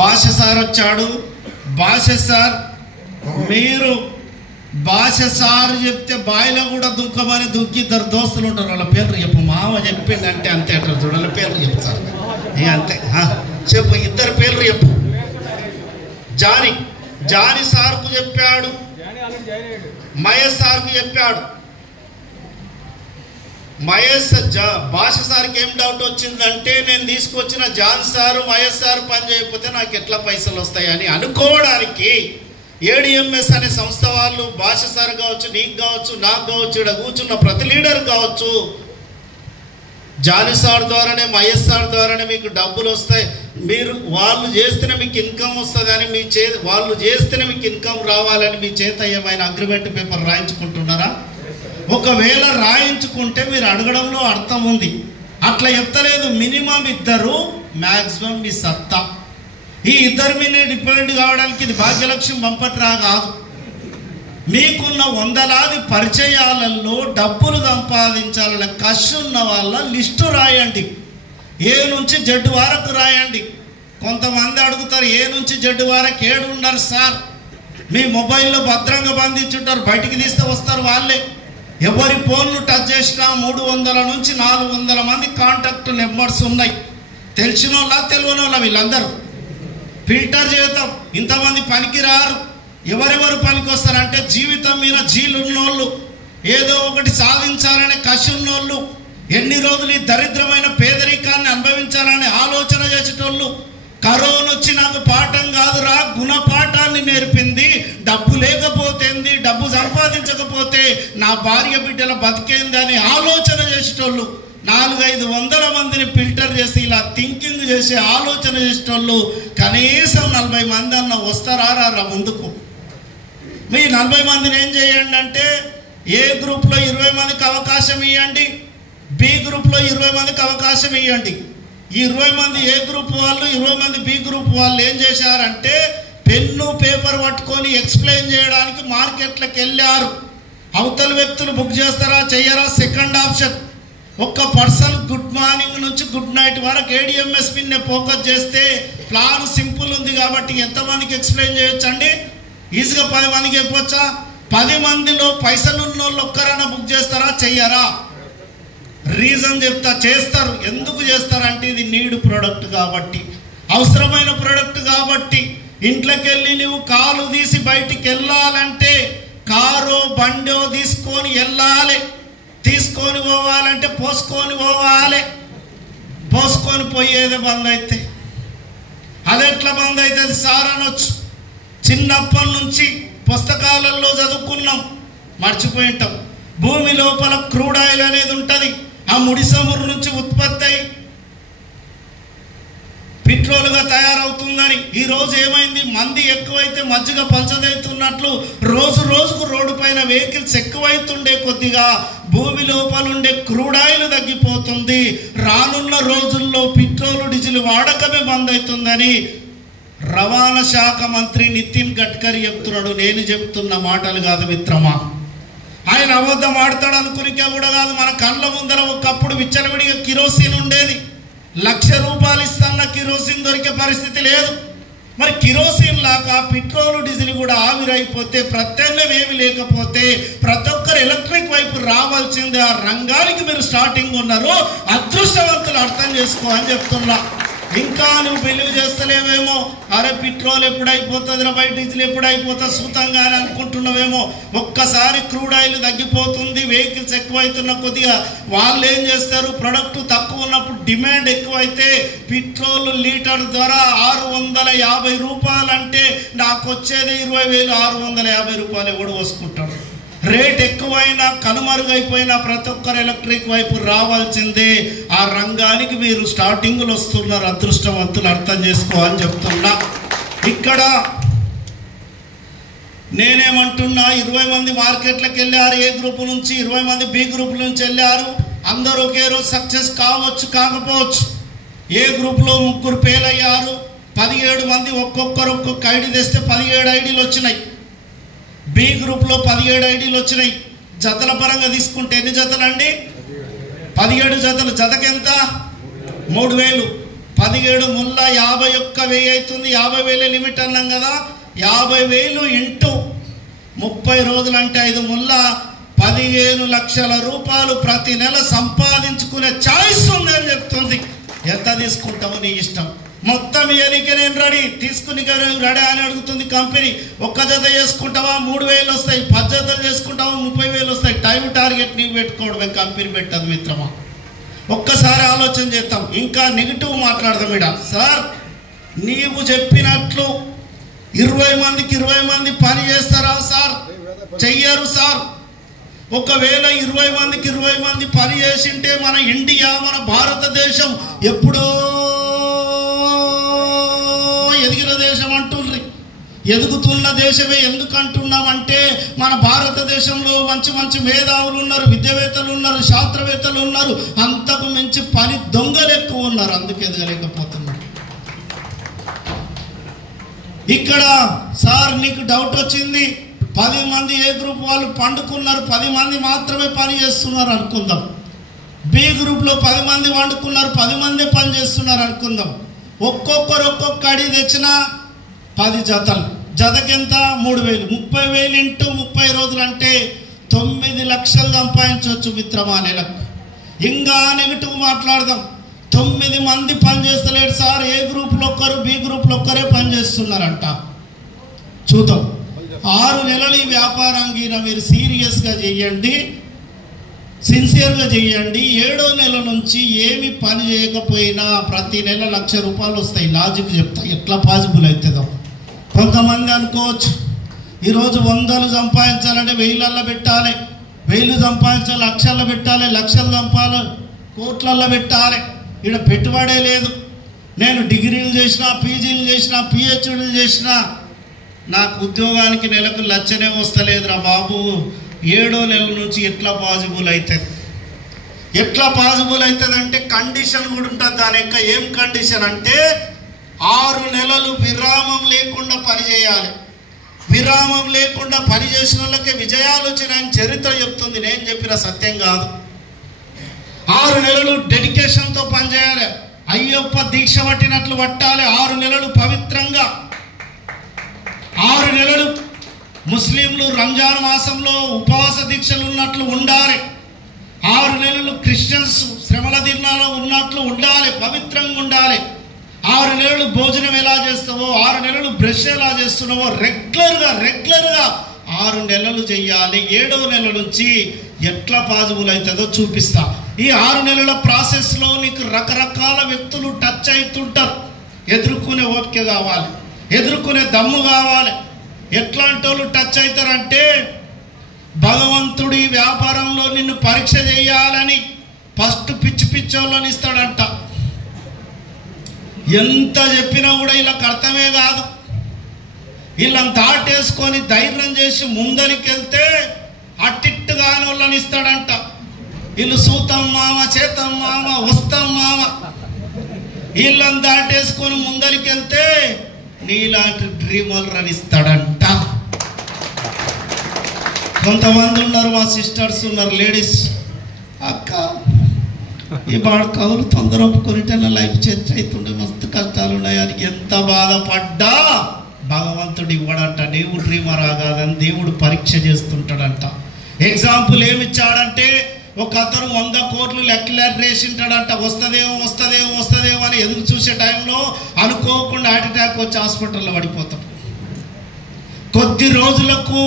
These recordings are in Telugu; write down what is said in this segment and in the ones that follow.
భాష సార్ వచ్చాడు. భాష సార్ మీరు భాష సార్ చెప్తే బాయిలో కూడా దుఃఖమని దుఃఖి ఇద్దరు దోస్తులు ఉంటారు, వాళ్ళ పేర్లు చెప్పు. మామ చెప్పిందంటే అంతే అంటారు చూడ, వాళ్ళ పేర్లు చెప్తారు అంతే. చెప్పు, ఇద్దరు పేర్లు చెప్పు. జాని సార్కు చెప్పాడు, మహేష్ సార్కు చెప్పాడు. భాష సార్కి ఏం డౌట్ వచ్చిందంటే, నేను తీసుకొచ్చిన జాన్ సారు మహేష్ సార్ పని చేయకపోతే నాకు ఎట్లా పైసలు వస్తాయని అనుకోవడానికి ఏడిఎంఎస్ అనే సంస్థ వాళ్ళు, భాష సార్ కావచ్చు, నీకు కావచ్చు, నాకు కావచ్చు, ఇక్కడ కూర్చున్న ప్రతి లీడర్ కావచ్చు, జాని సార్ ద్వారానే మహేష్ సార్ ద్వారానే మీకు డబ్బులు వస్తాయి, మీరు వాళ్ళు చేస్తేనే మీకు ఇన్కమ్ వస్తుందని వాళ్ళు చేస్తేనే మీకు ఇన్కమ్ రావాలని మీ చేత ఏమైనా అగ్రిమెంట్ పేపర్ రాయించుకుంటున్నారా? ఒకవేళ రాయించుకుంటే మీరు అడగడంలో అర్థం ఉంది. అట్లా చెప్తలేదు. మినిమం ఇద్దరు, మ్యాక్సిమం మీ సత్తా. ఈ ఇద్దరి మీద డిపెండ్ కావడానికి ఇది భాగ్యలక్ష్మి బంపట్రా కాదు. మీకున్న వందలాది పరిచయాలలో డబ్బులు సంపాదించాలన్న కష్ ఉన్న వాళ్ళ లిస్టు రాయండి. ఏ నుంచి జడ్డు వరకు రాయండి. కొంతమంది అడుగుతారు, ఏ నుంచి జడ్డు వరకు ఏడు ఉన్నారు సార్? మీ మొబైల్లో భద్రంగా బంధించుంటారు, బయటికి తీస్తే వస్తారు వాళ్ళే. ఎవరి ఫోన్లు టచ్ చేసినా 300 నుంచి 400 మంది కాంటాక్ట్ నెంబర్స్ ఉన్నాయి. తెలిసిన వాళ్ళ తెలియని వాళ్ళ వీళ్ళందరూ ఫిల్టర్ చేద్దాం. ఇంతమంది పనికి రారు. ఎవరెవరు పనికి వస్తారంటే జీవితం మీద జీలున్నోళ్ళు, ఏదో ఒకటి సాధించాలనే కసి ఉన్నోళ్ళు, ఎన్ని రోజులు ఈ దరిద్రమైన పేదరికాన్ని అనుభవించాలనే ఆలోచన చేసేటోళ్ళు. కరోనా వచ్చి నాకు పాఠం కాదురా, గుణపాఠాన్ని నేర్పింది. డబ్బు లేకపోతేంది, డబ్బు సంపాదించకపోతే నా భార్య బిడ్డల బతికేంది అని ఆలోచన చేసేటోళ్ళు. 400-500 మందిని ఫిల్టర్ చేసి ఇలా థింకింగ్ చేసి ఆలోచన చేసేటోళ్ళు కనీసం 40 మంది అన్న వస్తారా రా ముందుకు. మీ 40 మందిని ఏం చేయండి అంటే, ఏ గ్రూప్లో 20 మందికి అవకాశం ఇవ్వండి, బి గ్రూప్లో 20 మందికి అవకాశం ఇవ్వండి. ఈ 20 మంది ఏ గ్రూప్ వాళ్ళు, 20 మంది బి గ్రూప్ వాళ్ళు ఏం చేశారంటే, పెన్ను పేపర్ పట్టుకొని ఎక్స్ప్లెయిన్ చేయడానికి మార్కెట్లకు వెళ్ళారు. అవతల వ్యక్తులు బుక్ చేస్తారా చెయ్యరా సెకండ్ ఆప్షన్. ఒక్క పర్సన్ గుడ్ మార్నింగ్ నుంచి గుడ్ నైట్ వరకు ఏడిఎంఎస్ మీద ఫోకస్ చేస్తే ప్లాన్ సింపుల్ ఉంది కాబట్టి ఎంతమందికి ఎక్స్ప్లెయిన్ చేయొచ్చు అండి? ఈజీగా 10 మందికి చెప్పొచ్చా? 10 మందిలో పైసలు ఉన్న వాళ్ళు ఒక్కరైనా బుక్ చేస్తారా చెయ్యరా? రీజన్ చెప్తా, చేస్తారు. ఎందుకు చేస్తారంటే ఇది నీడ్ ప్రోడక్ట్ కాబట్టి, అవసరమైన ప్రోడక్ట్ కాబట్టి. ఇంట్లోకి వెళ్ళి నువ్వు కాలు తీసి బయటికి వెళ్ళాలంటే కారో బండో తీసుకొని వెళ్ళాలి. తీసుకొని పోవాలంటే పోసుకొని పోవాలి. పోసుకొని పోయేది బంద్ అయితే అది ఎట్లా బంద్ అవుతుంది సార్ అనొచ్చు. చిన్నప్పటి నుంచి పుస్తకాలలో చదువుకున్నాం, మర్చిపోయి ఉంటాం. భూమి లోపల క్రూడ్ ఆయిల్ అనేది ఉంటుంది. ఆ ముడి చమురు నుంచి ఉత్పత్తి అయి పెట్రోల్గా తయారవుతుందని. ఈరోజు ఏమైంది, మంది ఎక్కువైతే మజ్జిగ పలచదవుతున్నట్లు రోజు రోజుకు రోడ్డు పైన వెహికల్స్ ఎక్కువైతుండే కొద్దిగా భూమి లోపల ఉండే క్రూడ్ ఆయిల్ తగ్గిపోతుంది. రానున్న రోజుల్లో పెట్రోల్ డీజిల్ వాడకమే బంద్ అవుతుందని రవాణా శాఖ మంత్రి నితిన్ గడ్కరీ చెప్తున్నాడు. నేను చెప్తున్న మాటలు కాదు మిత్రమా. ఆయన అబద్ధం ఆడతాడు అనుకునికే కూడా కాదు. మన కళ్ళ ముందర ఒకప్పుడు విచ్చలవిడిగా కిరోసిన్ ఉండేది. 1,00,000 రూపాయలు ఇస్తున్న కిరోసిన్ దొరికే పరిస్థితి లేదు. మరి కిరోసిన్ లాగా పెట్రోల్ డీజిల్ కూడా ఆవిరైపోతే, ప్రత్యామ్నాయం ఏమి లేకపోతే ప్రతి ఒక్కరు ఎలక్ట్రిక్ వైపు రావాల్సిందే. ఆ రంగానికి మీరు స్టార్టింగ్ ఉన్నారు, అదృష్టవంతులు అర్థం చేసుకో అని చెప్తున్నా. ఇంకా నువ్వు బిలీవ్ చేస్తలేవేమో, అరే పెట్రోల్ ఎప్పుడైపోతుంది, బయట డీజిల్ ఎప్పుడైపోతుంది సూతంగా అని అనుకుంటున్నావేమో. ఒక్కసారి క్రూడ్ ఆయిల్ తగ్గిపోతుంది, వెహికల్స్ ఎక్కువైతున్న కొద్దిగా వాళ్ళు ఏం చేస్తారు, ప్రొడక్ట్ తక్కువ ఉన్నప్పుడు డిమాండ్ ఎక్కువైతే పెట్రోల్ లీటర్ ధర 650 రూపాయలు అంటే నాకు వచ్చేది 20,000, 650 రూపాయలు ఎవడు వసుకుంటాడు. రేట్ ఎక్కువైనా కనుమరుగైపోయినా ప్రతి ఒక్కరు ఎలక్ట్రిక్ వైపు రావాల్సిందే. ఆ రంగానికి మీరు స్టార్టింగ్లో వస్తున్నారు, అదృష్టవంతులు అర్థం చేసుకోవాలని చెప్తున్నా. ఇక్కడ నేనేమంటున్నా, 20 మంది మార్కెట్లకు వెళ్ళారు ఏ గ్రూప్ నుంచి, 20 మంది బి గ్రూప్ నుంచి వెళ్ళారు. అందరూ ఒకే రోజు సక్సెస్ కావచ్చు కాకపోవచ్చు. ఏ గ్రూప్లో 3 ఫెయిల్ అయ్యారు. 17 మంది ఒక్కొక్కరు ఒక్కొక్క ఐడి తెస్తే 17 ఐడీలు వచ్చినాయి. బి గ్రూప్లో 17 ఐడీలు వచ్చినాయి. జతల పరంగా తీసుకుంటే ఎన్ని జతలు అండి? 17 జతలు. జతకెంత? 3,000. 17 ముళ్ళ 51,000 అవుతుంది. 50,000 లిమిట్ అన్నాం కదా. 50,000 ఇంటూ 30 రోజులు అంటే 5 ముళ్ళ 15 లక్షల రూపాయలు ప్రతి నెల సంపాదించుకునే ఛాయిస్ ఉందని చెప్తుంది. ఎంత తీసుకుంటావు నీ ఇష్టం. మొత్తం ఇయనికి నేను రెడీ, తీసుకుని రెడీ అని అడుగుతుంది కంపెనీ. ఒక్క జత చేసుకుంటావా 3,000 వస్తాయి, 10 జతలు చేసుకుంటావా 30,000 వస్తాయి. టైం టార్గెట్ నీవు పెట్టుకోవడమే, కంపెనీ పెట్టదు మిత్రమా. ఒక్కసారి ఆలోచన చేద్దాం. ఇంకా నెగిటివ్ మాట్లాడదాం ఇక్కడ. సార్ నీవు చెప్పినట్లు 20 మందికి 20 మంది పని చేస్తారా సార్? చెయ్యరు సార్. ఒకవేళ 20 మందికి 20 మంది పని చేసింటే మన ఇండియా, మన భారతదేశం ఎప్పుడో ఎదిగిన దేశం అంటుండ్రి. ఎదుగుతున్న దేశమే ఎందుకు అంటున్నామంటే మన భారతదేశంలో మంచి మంచి మేధావులు ఉన్నారు, విద్యావేత్తలు ఉన్నారు, శాస్త్రవేత్తలు ఉన్నారు. అంతకు మించి పని దొంగలు ఎక్కువ ఉన్నారు, అందుకు ఎదగలేకపోతున్నారు. ఇక్కడ సార్ నీకు డౌట్ వచ్చింది, 10 మంది ఏ గ్రూప్ వాళ్ళు పండుకున్నారు, 10 మంది మాత్రమే పని చేస్తున్నారు అనుకుందాం. బి గ్రూప్లో 10 మంది వండుకున్నారు, 10 మంది పని చేస్తున్నారు అనుకుందాం. ఒక్కొక్కరు ఒక్కొక్క అడి తెచ్చిన 10 జతలు, జతకెంత 3,000. 30,000 ఇంటూ 30 రోజులు అంటే 9 లక్షలు సంపాదించవచ్చు మిత్రమా నెలకు. ఇంకా నెగిటివ్ మాట్లాడదాం. 9 మంది పని చేస్తలేడు సార్. ఏ గ్రూప్లో ఒక్కరు, బి గ్రూప్లో ఒక్కరే పని చేస్తున్నారంట. చూద్దాం. 6 నెలలు ఈ వ్యాపారంగా మీరు సీరియస్గా చేయండి, సిన్సియర్గా చేయండి. 7వ నెల నుంచి ఏమి పని చేయకపోయినా ప్రతి నెల 1,00,000 రూపాయలు వస్తాయి. లాజిక్ చెప్తా ఎట్లా పాసిబుల్ అవుతుందో. కొంతమంది అనుకోవచ్చు ఈరోజు 100లు సంపాదించాలంటే 1000ల్లో పెట్టాలి, 1000 సంపాదించాలి లక్షల్లో పెట్టాలి, లక్షలు సంపాలి కోట్లల్లో పెట్టాలి. ఇక్కడ పెట్టుబడే లేదు. నేను డిగ్రీలు చేసినా, పీజీలు చేసినా, పిహెచ్డీలు చేసినా నాకు ఉద్యోగానికి నెలకు 1,00,000 వస్తలేదురా బాబు. 7వ నెల నుంచి ఎట్లా పాసిబుల్ అవుతుంది? ఎట్లా పాసిబుల్ అవుతుంది అంటే కండిషన్ కూడా ఉంటుంది దాని యొక్క. ఏం కండిషన్ అంటే 6 నెలలు విరామం లేకుండా పని చేయాలి. విరామం లేకుండా పని చేసిన వాళ్ళకే విజయాలు వచ్చినాయని చరిత్ర చెప్తుంది, నేను చెప్పిన సత్యం కాదు. 6 నెలలు డెడికేషన్తో పనిచేయాలి. అయ్యప్ప దీక్ష పట్టినట్లు పట్టాలి. 6 నెలలు పవిత్రంగా, 6 నెలలు ముస్లింలు రంజాన్ మాసంలో ఉపవాస దీక్షలు ఉన్నట్లు ఉండాలి. 6 నెలలు క్రిస్టియన్స్ శ్రమల దినాల్లో ఉన్నట్లు ఉండాలి, పవిత్రంగా ఉండాలి. 6 నెలలు భోజనం ఎలా చేస్తావో, 6 నెలలు బ్రష్ ఎలా చేస్తున్నావో రెగ్యులర్గా 6 నెలలు చెయ్యాలి. 7వ నెల నుంచి ఎట్లా పాసిబుల్ అవుతుందో చూపిస్తా. ఈ 6 నెలల ప్రాసెస్లో నీకు రకరకాల వ్యక్తులు టచ్ అవుతుంటారు. ఎదుర్కొనే ఓపిక కావాలి, ఎదుర్కొనే దమ్ము కావాలి. ఎట్లాంటి వాళ్ళు టచ్ అవుతారంటే భగవంతుడి వ్యాపారంలో నిన్ను పరీక్ష చేయాలని ఫస్ట్ పిచ్చి వాళ్ళని ఇస్తాడంట. ఎంత చెప్పినా కూడా వీళ్ళకి అర్థమే కాదు. వీళ్ళని దాటేసుకొని ధైర్యం చేసి ముందరికి వెళ్తే అట్టిట్టుగాని వాళ్ళని ఇస్తాడంట. వీళ్ళు సూతం మామ, చేతం మామ, వస్తాం మామ. వీళ్ళని దాటేసుకొని ముందరికి వెళ్తే నీలాంటి డ్రీమర్ రనిస్తాడంట. కొంతమంది ఉన్నారు, మా సిస్టర్స్ ఉన్నారు, లేడీస్, అక్క ఈ బాడు కవులు తొందర ఒప్పుకొనిటే నా లైఫ్ చేంజ్ అవుతుండే, మస్తు కష్టాలు ఉన్నాయి అని ఎంత బాధపడ్డా భగవంతుడు ఇవ్వడంట. దేవుడు డ్రీమర్ ఆగాదని దేవుడు పరీక్ష చేస్తుంటాడంట. ఎగ్జాంపుల్ ఏమిచ్చాడంటే ఒక అతను 100 కోట్లు లెక్కలేరేసింటాడంట. వస్తుందేమో అని ఎదురు చూసే టైంలో అనుకోకుండా హార్ట్ అటాక్ వచ్చి హాస్పిటల్లో పడిపోతాడు. కొద్ది రోజులకు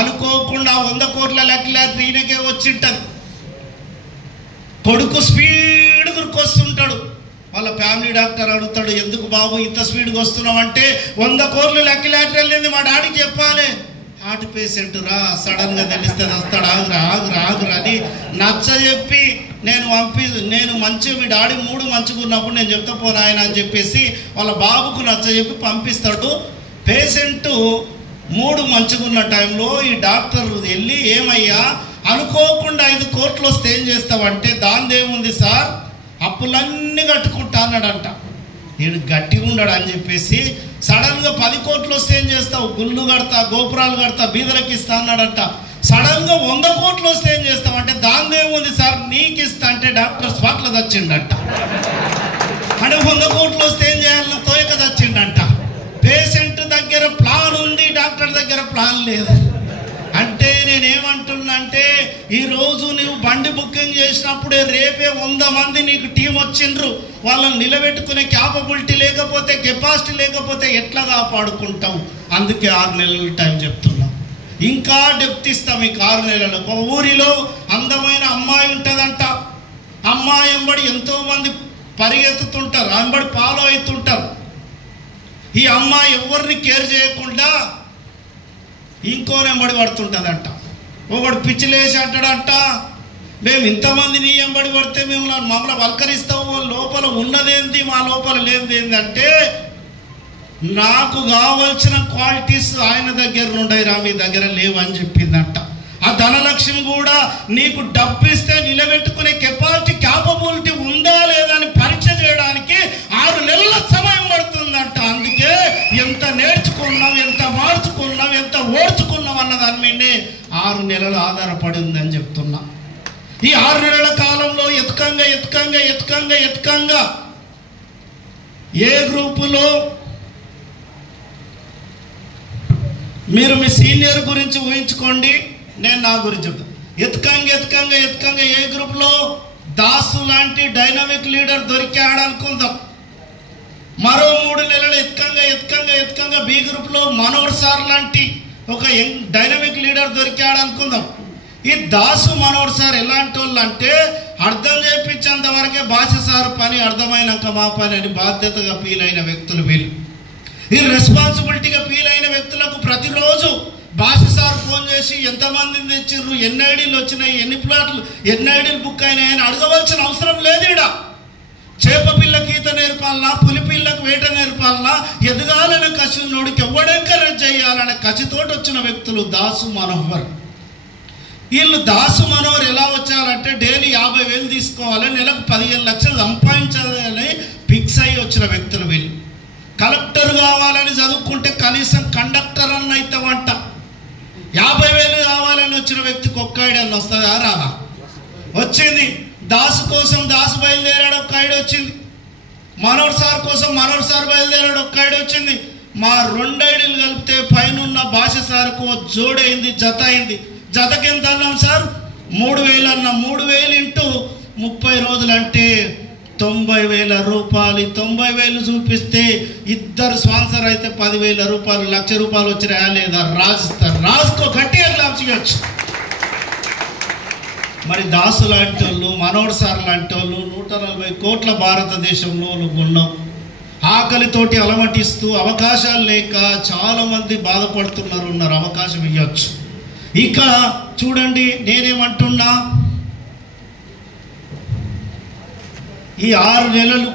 అనుకోకుండా 100 కోట్ల లెక్కలేరు ఈయనకే వచ్చింటది. కొడుకు స్పీడ్ వస్తుంటాడు. వాళ్ళ ఫ్యామిలీ డాక్టర్ అడుగుతాడు, ఎందుకు బాబు ఇంత స్పీడ్గా వస్తున్నావు అంటే 100 కోట్లు లెక్కలేరు వెళ్ళింది, మా డాడీకి చెప్పాలి. హార్ట్ పేషెంట్ రా, సడన్గా తెలిస్తే వస్తాడు, ఆగురా అని నచ్చ చెప్పి నేను మీ డాడీ 3 మంచిగా ఉన్నప్పుడు నేను చెప్తా పోను ఆయన అని చెప్పేసి వాళ్ళ బాబుకు నచ్చ చెప్పి పంపిస్తాడు. పేషెంట్ 3 మంచిగా ఉన్న టైంలో ఈ డాక్టర్ వెళ్ళి, ఏమయ్యా అనుకోకుండా 5 కోట్లు వస్తే ఏం చేస్తావంటే, దానిదేముంది సార్ అప్పులన్నీ కట్టుకుంటా అన్నాడంట. నేను గట్టిగా ఉన్నాడు అని చెప్పేసి సడన్గా 10 కోట్లు వస్తే ఏం చేస్తావు, గుళ్ళు కడతా, గోపురాలు కడతా, బీదలకు ఇస్తా అన్నాడంట. సడన్గా 100 కోట్లు వస్తే ఏం చేస్తావు అంటే, దానిదేముంది సార్ నీకు ఇస్తా అంటే డాక్టర్ స్పాట్లో తెచ్చిండట. అంటే 100 కోట్లు వస్తే ఏం చేయాలన్నా తోయక చచ్చిండంట. పేషెంట్ దగ్గర ప్లాన్ ఉంది, డాక్టర్ దగ్గర ప్లాన్ లేదు. అంటే నేనేమంటున్నా అంటే ఈరోజు నువ్వు బండి బుకింగ్ చేసినప్పుడే రేపే 100 మంది నీకు టీం వచ్చిండ్రు, వాళ్ళని నిలబెట్టుకునే క్యాపబిలిటీ లేకపోతే, కెపాసిటీ లేకపోతే ఎట్లా కాపాడుకుంటాం? అందుకే 6 నెలలు టైం చెప్తున్నాం. ఇంకా డెప్త్ ఇస్తాం మీకు 6 నెలలు. ఒక ఊరిలో అందమైన అమ్మాయి ఉంటుందంట. అమ్మాయి వెంబడి ఎంతోమంది పరిగెత్తుతుంటారు, వెంబడి ఫాలో అవుతుంటారు. ఈ అమ్మాయి ఎవరిని కేర్ చేయకుండా ఇంకో వెంబడి పడుతుంటుందంట. ఒకడు పిచ్చిలేసి అంటాడంట, మేము ఇంతమంది నీ వెంబడి పడితే మమ్మల్ని వల్కరిస్తాము, లోపల ఉన్నదేంది మా లోపల లేనిది ఏంటంటే నాకు కావాల్సిన క్వాలిటీస్ ఆయన దగ్గర ఉండయిరా, మీ దగ్గర లేవని చెప్పిందంట. ఆ ధనలక్ష్మి కూడా నీకు డబ్బు ఇస్తే నిలబెట్టుకునే కెపాసిటీ, క్యాపబిలిటీ ఉందా లేదా అని పరీక్ష చేయడానికి 6 నెలల సమయం పడుతుందంట. అందుకే ఎంత నేర్చుకున్నాం, ఎంత మార్చుకున్నాం, ఎంత ఓర్చుకున్నాం అన్న దాని మీదే 6 నెలలు ఆధారపడి ఉందని చెప్తున్నా. ఈ 6 నెలల కాలంలో ఎత్కంగా ఏ గ్రూపులో మీరు మీ సీనియర్ గురించి ఊహించుకోండి, నేను నా గురించి చెప్తాను. ఎత్కంగా ఏ గ్రూప్లో దాసు లాంటి డైనమిక్ లీడర్ దొరికాడు అనుకుందాం. మరో 3 నెలలు ఎత్కంగా బి గ్రూప్లో మనోహర్ సార్ లాంటి ఒక యంగ్ డైనమిక్ లీడర్ దొరికాడు అనుకుందాం. ఈ దాసు మనోహర్ సార్ ఎలాంటి వాళ్ళు అంటే అర్థం చేయించేంత వరకే భాష సార్ పని, అర్థమైనాక మా పని అని బాధ్యతగా ఫీల్ అయిన వ్యక్తులు వీళ్ళు. ఈ రెస్పాన్సిబిలిటీగా ఫీల్ అయిన వ్యక్తులకు ప్రతిరోజు భాష సార్ ఫోన్ చేసి ఎంతమందిని తెచ్చిర్రు, ఎన్ని ఐడీలు వచ్చినాయి, ఎన్ని ప్లాట్లు, ఎన్ని ఐడీలు బుక్ అయినాయి అని అడగవలసిన అవసరం లేదు. ఈడ చేప పిల్లకి ఈత నేర్పాలన్నా, పులి పిల్లకు వేట నేర్పాలన్నా, ఎదగాలనే కసి ఉన్నోడికి ఎవడెంకరేజ్ చేయాలనే కసితోటి వచ్చిన వ్యక్తులు దాసు మనోహర్. వీళ్ళు దాసు మనోహర్ ఎలా వచ్చారంటే డైలీ 50,000 తీసుకోవాలి, నెలకు 15 లక్షలు సంపాదించాలని ఫిక్స్ అయ్యి వచ్చిన వ్యక్తులు వీళ్ళు. కలెక్టర్ కావాలని చదువుకుంటే కనీసం కండక్టర్ అన్న అవుతామంట. 50,000 కావాలని వచ్చిన వ్యక్తికి ఒక్క ఐడియా వస్తుందా? రాదా? వచ్చింది. దాసు కోసం దాసు బయలుదేరాడు, ఒక్క ఐడియా వచ్చింది. మనోహర్ సార్ కోసం మనోహర్ సార్ బయలుదేరాడు, ఒక్క ఐడియా వచ్చింది. మా 2 ఐడీలు కలిపితే పైన భాష సార్కు జోడైంది, జత అయింది. జతకి ఎంత అన్నాం సార్? 3,000 అన్నాం. 3,000 ఇంటూ 30 రోజులు అంటే 90,000 రూపాయలు. 90,000 చూపిస్తే ఇద్దరు స్పాన్సర్ అయితే 10,000 రూపాయలు, 1,00,000 రూపాయలు వచ్చినాయా లేదా? రాజిస్తారు. రాజుకో గట్టిగా క్లాప్ చేయొచ్చు. మరి దాసు లాంటి వాళ్ళు, మనోహర్ సార్ లాంటి వాళ్ళు 140 కోట్ల భారతదేశంలో ఉన్నాం. ఆకలితోటి అలమటిస్తూ అవకాశాలు లేక చాలామంది బాధపడుతున్నారు. అవకాశం ఇవ్వచ్చు. ఇక చూడండి, నేనేమంటున్నా, ఈ 6 నెలలు